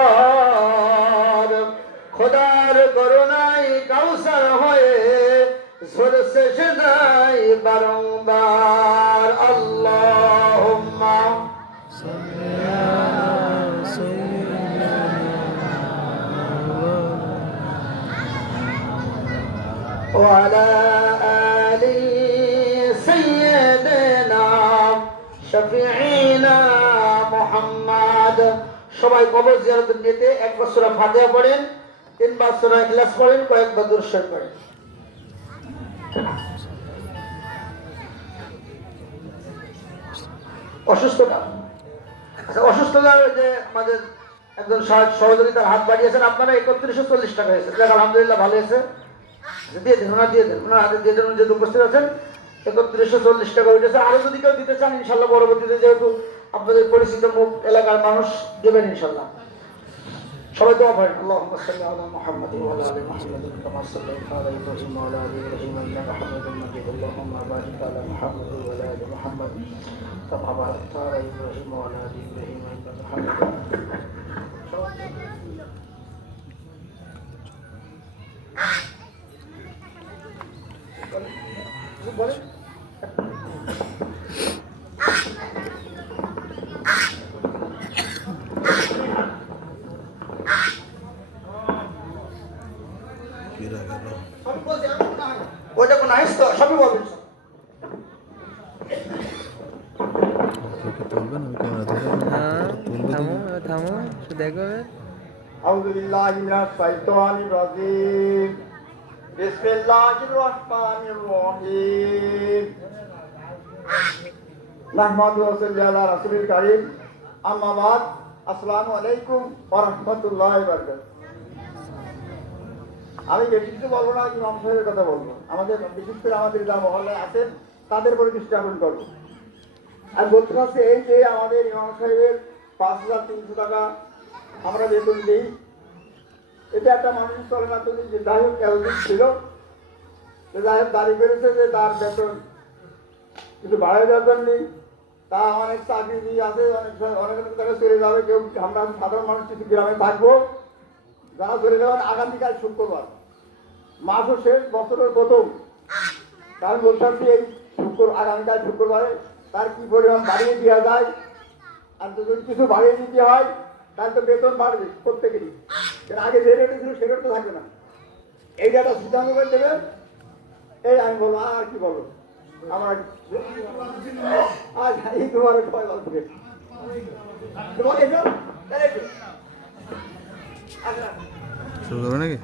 আর খোদার করুণাই কাউসার হয়ে ঝরছে সেদাই বারংবার আল্লাহ وعلى آل سيدنا شفيعنا محمد সবাই কবর জিয়ারতের নিতে এক বছর ফাতিহা পড়েন তিনবার সূরা ইখলাস পড়েন কয়েকবার দুরূদ পড়েন। অসুস্থতা। আচ্ছা অসুস্থতার যে আমাদের একজন সহ- সহযোগিতার হাত বাড়িয়েছেন আপনারা একত্রিশশো চল্লিশ টাকা হয়েছে যাক আলহামদুলিল্লাহ ভালো হয়েছে। আচ্ছা, দিয়ে দেন ওনার দিয়ে দেন ওনার হাতে দিয়ে দেন যেহেতু উপস্থিত আছেন একত্রিশশো চল্লিশ টাকা উঠেছে। আরও যদি কেউ দিতে চান ইনশাল্লাহ পরবর্তীতে যেহেতু আপনাদের পরিচিত মুখ, এলাকার মানুষ দেবেন ইনশাল্লাহ সবাই দোয়া করেন। আল্লাহুম্মা সাল্লি আলা মুহাম্মাদ ওয়া আলা আলি মুহাম্মাদ কামা সাল্লাইতা আলা ইব্রাহিম ওয়া আলা আলি ইব্রাহিম ইন্নাকা হামিদুম মাজিদ। আল্লাহুম্মা বারিক আলা মুহাম্মাদ ওয়া মুহাম্মাদ ওয়া হামিদুম মাজিদ বলেন ওইটা কোন আইস তো সবই বলবেন তোকে তুলবেন আমি ক্যামেরা ধরে হ্যাঁ তুলবে থামো থামো একটু দেখো أعوذ بالله من الشيطان الرجيم بسم الله الرحمن الرحيم نحمد ونصلي على رسول الكريم أما بعد السلام عليكم ورحمة الله وبركاته আমি বেশি কিছু বলব না, ইমাম সাহেবের কথা বলব। আমাদের, বিশেষ করে আমাদের যা মহল্লায় আছেন, তাদের উপরে দৃষ্টি আকর্ষণ করব। আর বলতে চাচ্ছি এই যে আমাদের ইমাম সাহেবের পাঁচ হাজার তিনশো টাকা আমরা বেতন দিই, এটা একটা মানুষ চলে না তুমি যে যাই হোক ছিল যে যাই হোক দাবি করেছে যে তার বেতন কিন্তু বাড়াই বেতন নেই তা অনেক চাকরি আছে, অনেক অনেক জায়গায় চলে যাবে, কেউ আমরা সাধারণ মানুষ কিছু গ্রামে থাকব। যারা ধরে যাবেন আগামীকাল শুক্রবার। মাসও শেষ, বছরের প্রথম। তার বলতে যে এই শুক্র, আগামীকাল শুক্রবারে তার কি পরিমাণ বাড়িয়ে দেওয়া যায়? আর যদি কিছু বাড়িয়ে দিতে হয় তার তো বেতন বাড়বে প্রত্যেকেরই। আগে যে রেটে ছিল, সে রেট তো থাকবে না। এইটা একটা সিদ্ধান্ত করে দেবেন, এই আমি বলব, আর কি বলব? আমার আজ এই তোমার সবাই থাকে। তোমাকে শুরু করবে নাকি?